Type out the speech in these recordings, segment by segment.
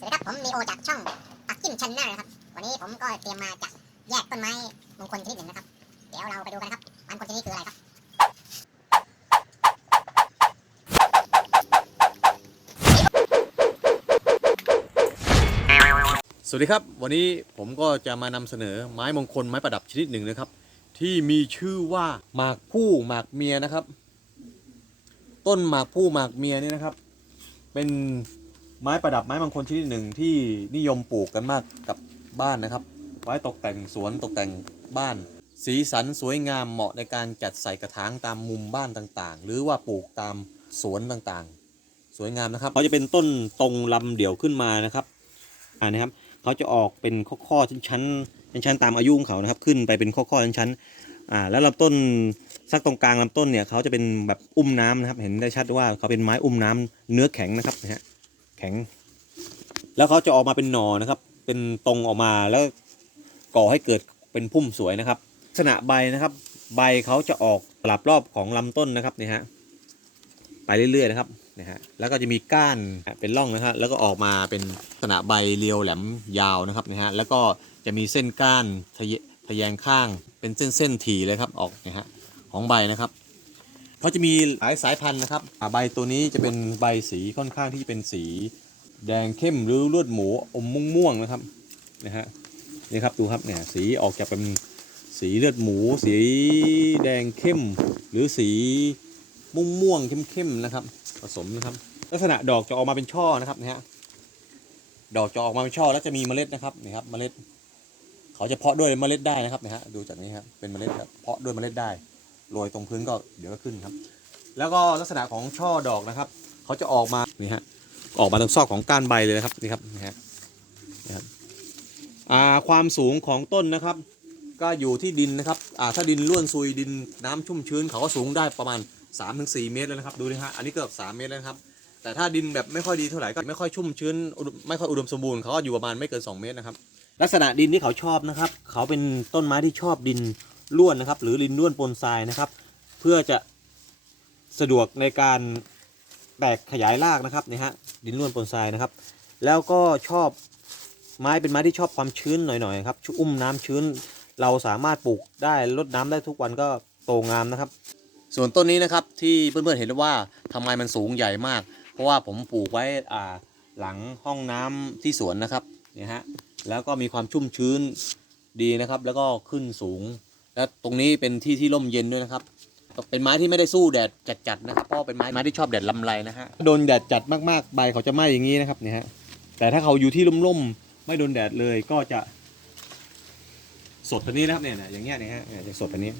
สวัสดีครับ ผมนีโอจากช่องปักจิ้มชันแนลนะครับ วันนี้ผมก็เตรียมมาจะแยกต้นไม้มงคลชนิดหนึ่งนะครับ เดี๋ยวเราไปดูกันนะครับม้มงคลชนิดนี้คืออะไรครับ สวัสดีครับ วันนี้ผมก็จะมานำเสนอไม้มงคลไม้ประดับชนิดหนึ่งนะครับ ที่มีชื่อว่าหมากผู้หมากเมียนะครับ ต้นหมากผู้หมากเมียนี่นะครับ เป็น ไม้ประดับไม้มงคลชนิดหนึ่งที่นิยมปลูกกันมากกับบ้านนะครับ ไว้ตกแต่งสวนตกแต่งบ้าน สีสันสวยงามเหมาะในการจัดใส่กระถางตามมุมบ้านต่างๆ หรือว่าปลูกตามสวนต่างๆ สวยงามนะครับเขาจะเป็นต้นตรงลำเดี่ยวขึ้นมานะครับอ่านะครับเขาจะออกเป็นข้อๆชั้นๆชั้นๆตามอายุของเขานะครับ ขึ้นไปเป็นข้อๆชั้นๆอ่าแล้วลำต้นสักตรงกลางลำต้นเนี่ยเขาจะเป็นแบบอุ้มน้ำนะครับ เห็นได้ชัดว่าเขาเป็นไม้อุ้มน้ำเนื้อแข็งนะครับนะฮะ แข็ง แล้วเขาจะออกมาเป็นหนอนะครับ เป็นตรงออกมาแล้วก่อให้เกิดเป็นพุ่มสวยนะครับ ลักษณะใบนะครับ ใบเขาจะออกสลับรอบของลำต้นนะครับเนี่ยฮะไปเรื่อยๆนะครับนะฮะแล้วก็จะมีก้านเป็นร่องนะฮะแล้วก็ออกมาเป็นลักษณะใบเรียวแหลมยาวนะครับนะฮะแล้วก็จะมีเส้นก้านทะเยทะแยงข้างเป็นเส้นๆถี่เลยครับออกนะฮะของใบนะครับ เขาจะมีหลายสายพันธุ์นะครับอ่าใบตัวนี้จะเป็นใบสีค่อนข้างที่จะเป็นสี แดงเข้มหรือเลือดหมูอมม่วงๆนะครับนะฮะนี่ครับดูครับเนี่ยสีออกจากเป็นสีเลือดหมู สีแดงเข้ม หรือสีม่วงม่วงๆเข้มๆนะครับ ผสมนะครับ ลักษณะดอกจะออกมาเป็นช่อนะครับนะฮะดอกจะออกมาเป็นช่อแล้วจะมีเมล็ดนะครับนี่ครับเมล็ด เขาจะเพาะด้วยเมล็ดได้นะครับนะฮะดูจากนี้ครับเป็นเมล็ดครับเพาะด้วยเมล็ดได้ โรยตรงพื้นก็เดี๋ยวก็ขึ้นครับ แล้วก็ลักษณะของช่อดอกนะครับเขาจะออกมานี่ฮะออกมาตรงซอกของก้านใบเลยนะครับนี่ครับนี่ฮะนี่ครับอ่าความสูงของต้นนะครับ ก็อยู่ที่ดินนะครับอ่าถ้าดินร่วนซุยดินน้ำชุ่มชื้นเขาก็สูงได้ประมาณ 3-4 เมตรแล้วนะครับดูนะฮะอันนี้เกือบ3เมตรแล้วครับแต่ถ้าดินแบบไม่ค่อยดีเท่าไหร่ก็ไม่ค่อยชุ่มชื้นไม่ค่อยอุดมสมบูรณ์เขาก็อยู่ประมาณไม่เกิน 2 เมตรนะครับ ลักษณะดินที่เขาชอบนะครับ เขาเป็นต้นไม้ที่ชอบดิน ร่วนนะครับ หรือดินร่วนปนทรายนะครับ เพื่อจะสะดวกในการแตกขยายรากนะครับนี่ฮะดินร่วนปนทรายนะครับ แล้วก็ชอบไม้เป็นไม้ที่ชอบความชื้นหน่อยๆครับชุอุ้มน้ำชื้น เราสามารถปลูกได้ลดน้ำได้ทุกวันก็โตงามนะครับ ส่วนต้นนี้นะครับที่เพื่อนๆเห็นว่าทำไมมันสูงใหญ่มาก เพราะว่าผมปลูกไว้อ่าหลังห้องน้ำที่สวนนะครับเนี่ยฮะแล้วก็มีความชุ่มชื้นดีนะครับ แล้วก็ขึ้นสูง และตรงนี้เป็นที่ที่ร่มเย็นด้วยนะครับ เป็นไม้ที่ไม่ได้สู้แดดจัดๆนะครับเพราะว่าเป็นไม้ไม้ที่ชอบแดดลำไรนะฮะโดนแดดจัดมากๆใบเขาจะไหม้อย่างนี้นะครับเนี่ยฮะแต่ถ้าเขาอยู่ที่ร่มๆไม่โดนแดดเลยก็จะ สดแบบนี้นะครับเนี่ยอย่างเงี้ยเนี่ยฮะเนี่ยจะสดแบบนี้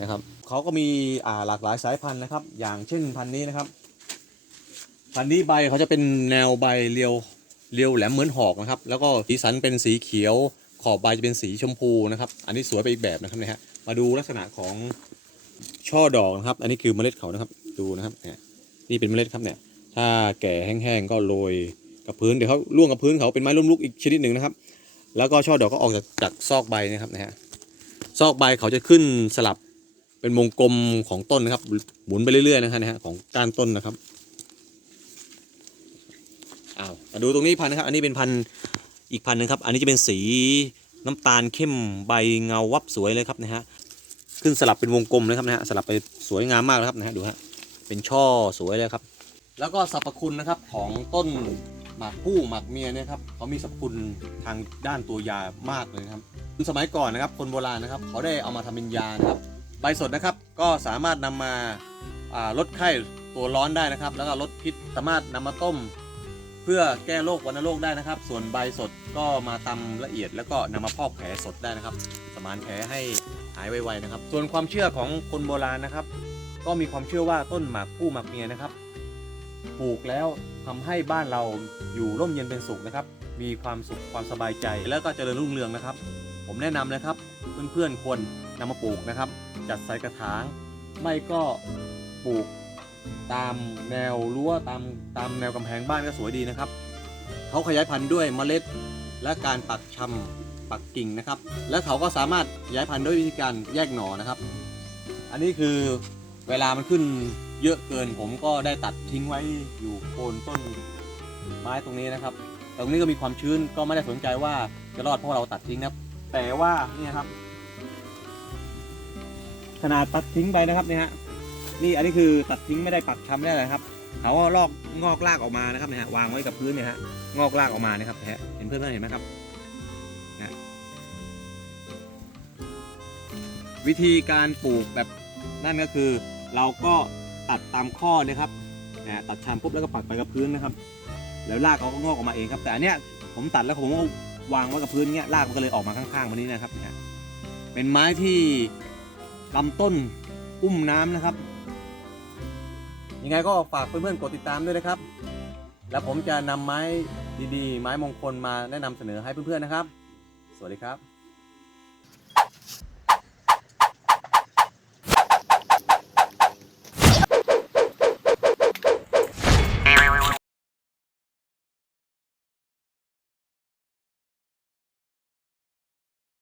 นะครับเขาก็มีอ่าหลากหลายสายพันธุ์นะครับ อย่างเช่นพันธุ์นี้นะครับ พันธุ์นี้ใบเขาจะเป็นแนวใบเรียวเรียวแหลมเหมือนหอกนะครับ แล้วก็สีสันเป็นสีเขียว ขอบใบจะเป็นสีชมพูนะครับ อันนี้สวยไปอีกแบบนะครับนี่ยฮะมาดูลักษณะของช่อดอกนะครับ อันนี้คือเมล็ดเขานะครับดูนะครับเนี่ยนี่เป็นเมล็ดครับเนี่ย ถ้าแก่แห้งๆก็โรยกับพื้นเดี๋ยวเขาล่วงกับพื้นเขาเป็นไม้ล้มลุกอีกชนิดหนึ่งนะครับ แล้วก็ช่อดอกก็ออกจากจากซอกใบนะครับนะฮะซอกใบเขาจะขึ้นสลับเป็นวงกลมของต้นนะครับหมุนไปเรื่อยๆนะครับนะฮะของก้านต้นนะครับอ้าวมาดูตรงนี้พันนะครับ อันนี้เป็นพัน อีกพันหนึงครับ อันนี้จะเป็นสีน้ำตาลเข้มใบเงาวับสวยเลยครับนะฮะ ขึ้นสลับเป็นวงกลมเลยครับนะฮะ สลับไปสวยงามมากเลยครับนะฮะ ดูฮะ เป็นช่อสวยเลยครับ แล้วก็สรรพคุณนะครับของต้นหมากผู้หมากเมียเนี่ยครับเขามีสรรพคุณทางด้านตัวยามากเลยครับสมัยก่อนนะครับคนโบราณนะครับเขาได้เอามาทำเป็นยานะครับ ใบสดนะครับก็สามารถนำมาอ่าลดไข้ตัวร้อนได้นะครับ แล้วก็ลดพิษสามารถนำมาต้ม เพื่อแก้โรควัณโรคได้นะครับ ส่วนใบสดก็มาตำละเอียด แล้วก็นำมาพอกแผลสดได้นะครับ สมานแผลให้หายไวๆนะครับ ส่วนความเชื่อของคนโบราณนะครับ ก็มีความเชื่อว่าต้นหมากผู้หมากเมียนะครับปลูกแล้วทำให้บ้านเราอยู่ร่มเย็นเป็นสุขนะครับ มีความสุขความสบายใจแล้วก็เจริญรุ่งเรืองนะครับ ผมแนะนำนะครับ เพื่อนๆควรนำมาปลูกนะครับ จัดใส่กระถางไม่ก็ปลูก ตามแนวรั้วตามตามแนวกำแพงบ้านก็สวยดีนะครับเขาขยายพันธุ์ด้วยเมล็ด และการปักชำปักกิ่งนะครับ และเขาก็สามารถขยายพันธุ์ด้วยวิธีการแยกหน่อนะครับ อันนี้คือเวลามันขึ้นเยอะเกินผมก็ได้ตัดทิ้งไว้อยู่โคนต้นไม้ตรงนี้นะครับตรงนี้ก็มีความชื้นก็ไม่ได้สนใจว่าจะรอดเพราะเราตัดทิ้งนะครับ แต่ว่านี่ครับ ขนาดตัดทิ้งไปนะครับเนี่ยฮะ นี่อันนี้คือตัดทิ้งไม่ได้ปักชำไม่ได้อะไรครับเขาก็ลอกงอกรากออกมานะครับเนี่ยฮะวางไว้กับพื้นเนี่ยฮะงอกรากออกมานะครับนะฮะเห็นเพื่อนๆเห็นไหมครับนะวิธีการปลูกแบบนั่นก็คือ เราก็ตัดตามข้อนะครับนะตัดชำปุ๊บแล้วก็ปักไปกับพื้นนะครับแล้วรากเขาก็งอกออกมาเองครับ แต่อันเนี้ยผมตัดแล้วผมก็วางไว้กับพื้นเงี้ยรากมันก็เลยออกมาข้างๆวันนี้นะครับเนี่ยเป็นไม้ที่ลำต้นอุ้มน้ำนะครับ ยังไงก็ฝากเพื่อนๆกดติดตามด้วยนะครับ แล้วผมจะนำไม้ดีๆ ไม้มงคลมาแนะนำเสนอให้เพื่อนๆนะครับ สวัสดีครับ